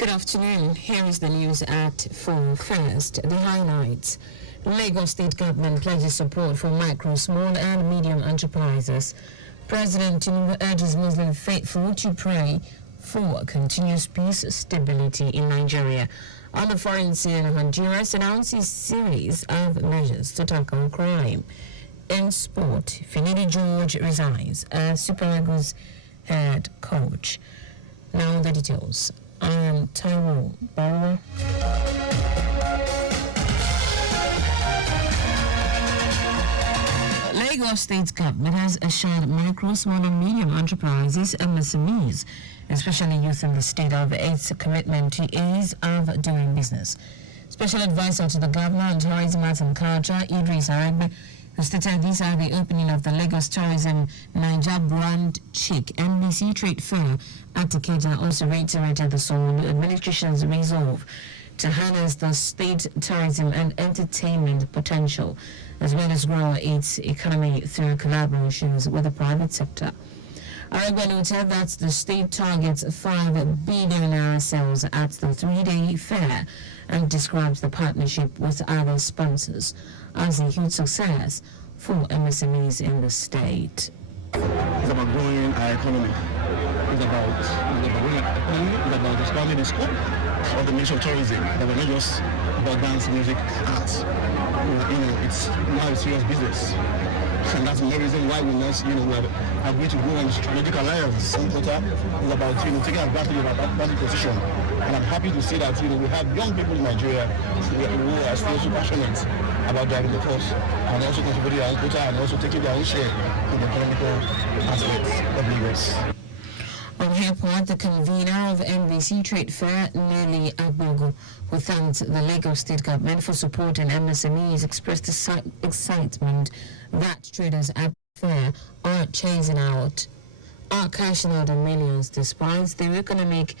Good afternoon. Here is the news at 4 first. The highlights. Lagos State Government pledges support for micro, small and medium enterprises. President Tinubu urges Muslim faithful to pray for continuous peace, stability in Nigeria. On the foreign scene, Honduras announces series of measures to tackle crime. In sport, Finidi George resigns as Super Eagles head coach. Now the details. I am Taiwo Baruwa. Lagos State Government has assured micro, small and medium enterprises and MSMEs, especially youth in the state, of its commitment to ease of doing business. Special advisor to the Governor on Tourism, Arts and Culture, Idris Aragbe, who stated these are the opening of the Lagos Tourism Niger Brand Chic NBC Trade Fair at Ikeja, also reiterated the Solu administration's resolve to harness the state tourism and entertainment potential, as well as grow its economy through collaborations with the private sector. Aragba noted that the state targets 5 billion naira sales at the 3-day fair and describes the partnership with other sponsors as a huge success for MSMEs in the state. It's about growing our economy. It's about growing our economy. It's about expanding the scope of the Ministry of Tourism. That was not just about dance, music, arts. It's now a serious business. And that's the main reason why we must, we are going to go on strategic alliance. Some quarter is about, taking advantage of our advantage position. And I'm happy to see that, we have young people in Nigeria who are still so passionate about driving the force and also contributing their own quota and also taking their own share in the economical aspects of Lagos. On her part, the convener of NBC Trade Fair, Nelly Agbogo, who thanked the Lagos State Government for supporting MSMEs, expressed excitement that traders at the fair are cashing out on millions despite their economic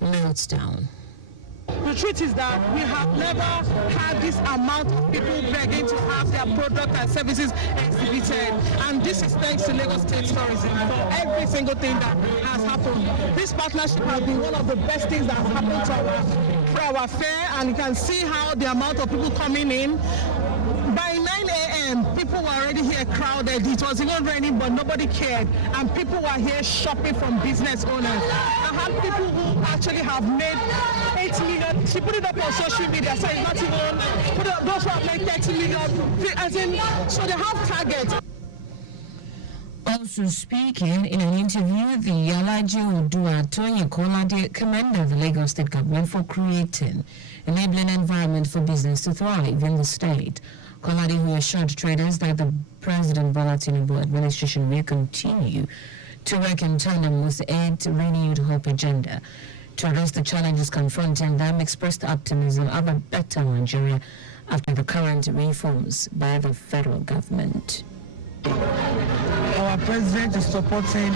meltdown. The truth is that we have never had this amount of people begging to have their product and services exhibited, and this is thanks to Lagos State Tourism for every single thing that has happened. This partnership has been one of the best things that has happened to our fair, and you can see how the amount of people coming in. By 9 a.m., people were already here crowded. It was even raining, but nobody cared. And people were here shopping from business owners. I had people who actually have made 8 million. She put it up on social media, so it's not even, those who have made 30 million, so they have targets. Also speaking in an interview, the Yalaji Odua Tony Kolade commended the Lagos State Government for creating an enabling environment for business to thrive in the state. Kolade, who assured traders that the President Bola Tinubu administration will continue to work in tandem with its renewed hope agenda to address the challenges confronting them, expressed optimism of a better Nigeria after the current reforms by the federal government. Our president is supporting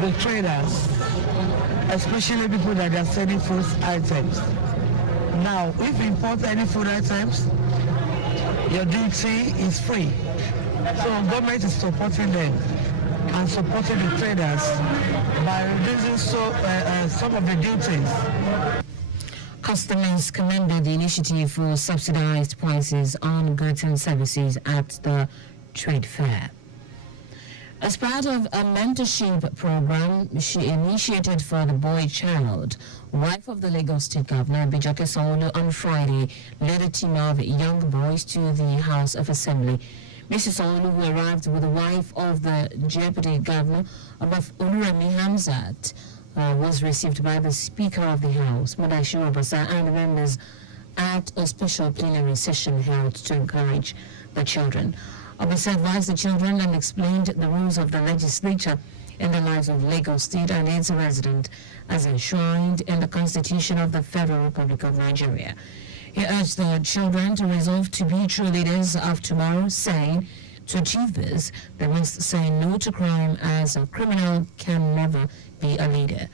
the traders, especially people that are selling food items. Now, if you import any food items, your duty is free. So government is supporting them and supporting the traders by reducing some of the duties. Customers commended the initiative for subsidized prices on goods and services at the trade fair. As part of a mentorship program she initiated for the boy child, wife of the Lagos State Governor, Bijoke Sanwo-Olu, on Friday led a team of young boys to the House of Assembly. Mrs. Sanwo-Olu, who arrived with the wife of the Deputy Governor, Abaf Oluremi Hamzat, was received by the Speaker of the House, Mudashiru Obasa, and members at a special plenary session held to encourage the children. Obasa advised the children and explained the rules of the legislature in the lives of Lagos State and its residents as enshrined in the Constitution of the Federal Republic of Nigeria. He urged the children to resolve to be true leaders of tomorrow, saying, to achieve this, they must say no to crime, as a criminal can never be a leader.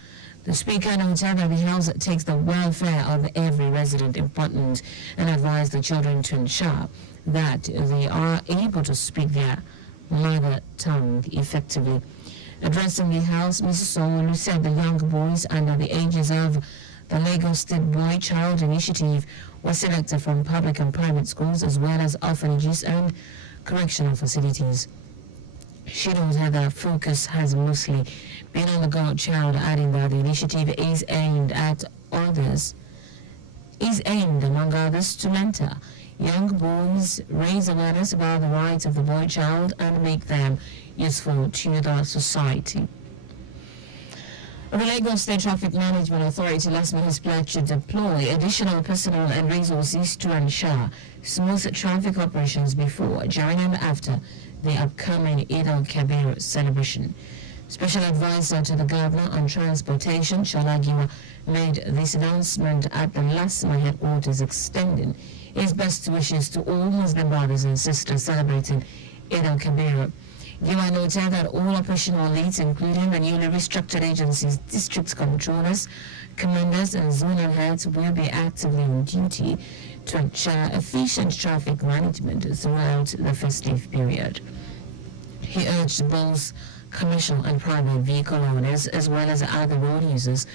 The Speaker noted that the House takes the welfare of every resident important and advised the children to ensure that they are able to speak their mother tongue effectively. Addressing the House, Mrs. Sowolu said the young boys under the ages of the Lagos State Boy Child Initiative were selected from public and private schools as well as orphanages and correctional facilities. She noted that focus has mostly been on the godchild, adding that the initiative is aimed, among others, to mentor young boys, raise awareness about the rights of the boy child, and make them useful to the society. The Lagos State Traffic Management Authority last month has pledged to deploy additional personnel and resources to ensure smooth traffic operations before, during, and after the upcoming Eid al-Kabir celebration. Special Advisor to the Governor on Transportation, Shola Giwa, made this announcement at the LASMA headquarters, extending his best wishes to all Muslim brothers and sisters celebrating Eid al-Kabir. Giwa noted that all operational leads, including the newly restructured agencies, district controllers, commanders, and zonal heads, will be actively on duty to ensure efficient traffic management throughout the festive period. He urged both commercial and private vehicle owners, as well as other road users,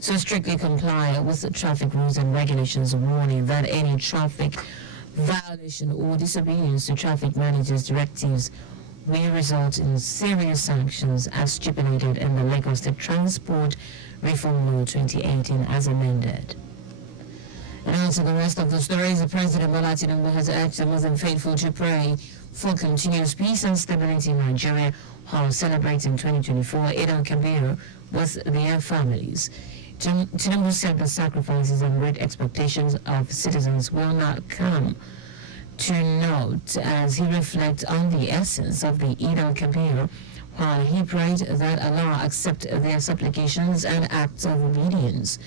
to strictly comply with the traffic rules and regulations, warning that any traffic violation or disobedience to traffic managers' directives will result in serious sanctions as stipulated in the Lagos State Transport Reform Law 2018 as amended. And on to the rest of the stories, the President Bola Tinubu has urged the Muslim faithful to pray for continuous peace and stability in Nigeria while celebrating 2024 Eid al-Kabir with their families. Tinubu said the sacrifices and great expectations of citizens will not come to naught as he reflects on the essence of the Eid al-Kabir, while he prayed that Allah accept their supplications and acts of obedience.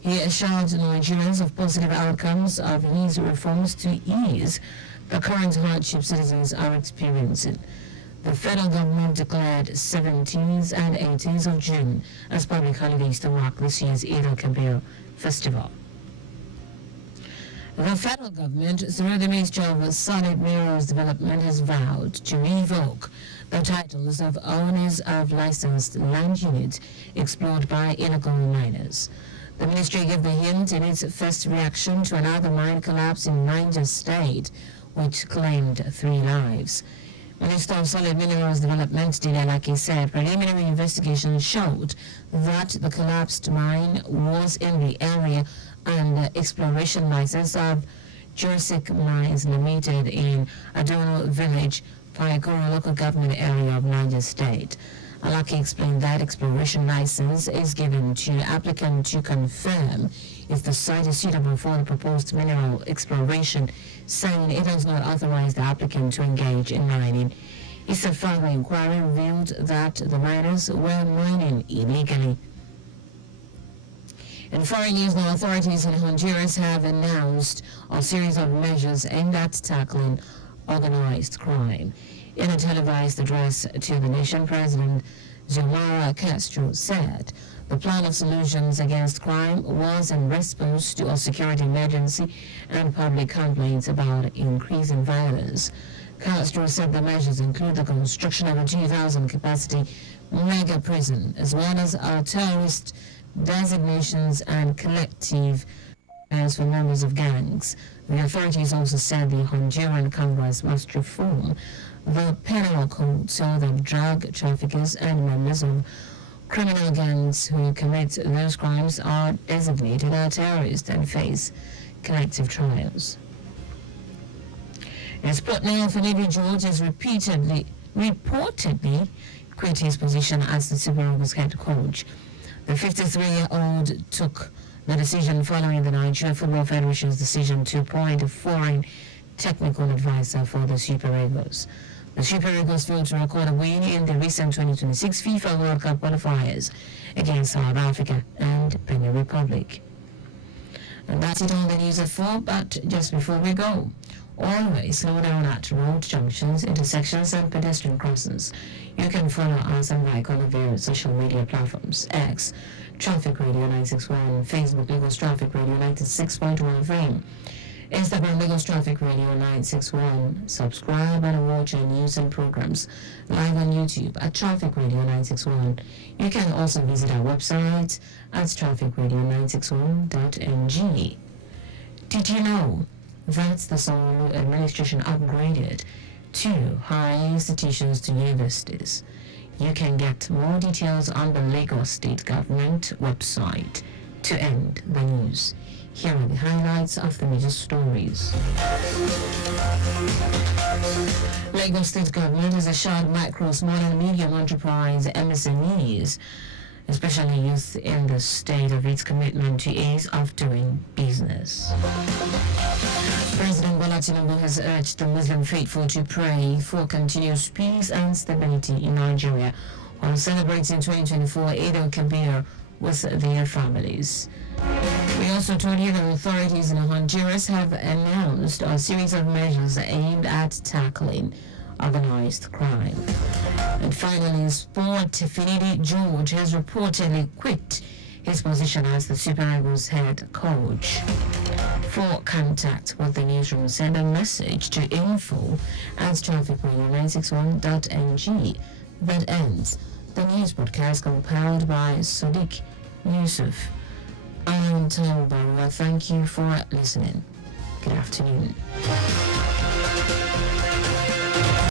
He assured Nigerians of positive outcomes of his reforms to ease the current hardship citizens are experiencing. The federal government declared 17th and 18th of June as public holidays to mark this year's Eid al-Kabir festival. The federal government, through the Ministry of Solid Minerals Development, has vowed to revoke the titles of owners of licensed land units explored by illegal miners. The ministry gave the hint in its first reaction to another mine collapse in Niger State, which claimed 3 lives. Minister of Solid Minerals Development, Dilelaki, said preliminary investigation showed that the collapsed mine was in the area and exploration license of Jurassic Mines Limited in Adono Village, Paikoro local government area of Niger State. Alaki explained that exploration license is given to applicant to confirm if the site is suitable for the proposed mineral exploration, saying it does not authorize the applicant to engage in mining. He said further inquiry revealed that the miners were mining illegally. In foreign news, the authorities in Honduras have announced a series of measures aimed at tackling organized crime. In a televised address to the nation, President Xiomara Castro said the plan of solutions against crime was in response to a security emergency and public complaints about increasing violence. Castro said the measures include the construction of a 2,000 capacity mega prison, as well as terrorist designations and collective as for members of gangs. The authorities also said the Honduran Congress must reform the penal code so that drug traffickers and members of criminal gangs who commit those crimes are designated as terrorists and face collective trials. In sport now, Felipe George has reportedly quit his position as the Super Eagles head coach. The 53-year-old took the decision following the Nigeria Football Federation's decision to appoint a foreign technical advisor for the Super Eagles. The Super Eagles failed to record a win in the recent 2026 FIFA World Cup qualifiers against South Africa and Benin Republic. And that's it on the news at 4, but just before we go, always slow down at road junctions, intersections, and pedestrian crossings. You can follow us and like on the various social media platforms: X, Traffic Radio 961, Facebook, Lagos Traffic Radio 96.1 FM. Instagram Lagos Traffic Radio 961. Subscribe and watch our news and programs live on YouTube at Traffic Radio 961. You can also visit our website at trafficradio961.ng. Did you know that the Sanwo-Olu administration upgraded 2 higher institutions to universities? You can get more details on the Lagos State Government website. To end the news, here are the highlights of the major stories. Lagos State Government has assured micro, small and medium enterprise MSMEs, especially youth in the state, of its commitment to ease of doing business. President Bola Tinubu has urged the Muslim faithful to pray for continuous peace and stability in Nigeria while celebrating 2024 Eid al-Kabir with their families. We also told you that authorities in Honduras have announced a series of measures aimed at tackling organized crime. And finally, in sport, Finidi George has reportedly quit his position as the Super Eagles head coach. For contact with the newsroom, send a message to info@trafficradio961.ng. That ends the news broadcast compiled by Sadiq Yusuf. I am Taiwo Baruwa. Thank you for listening. Good afternoon.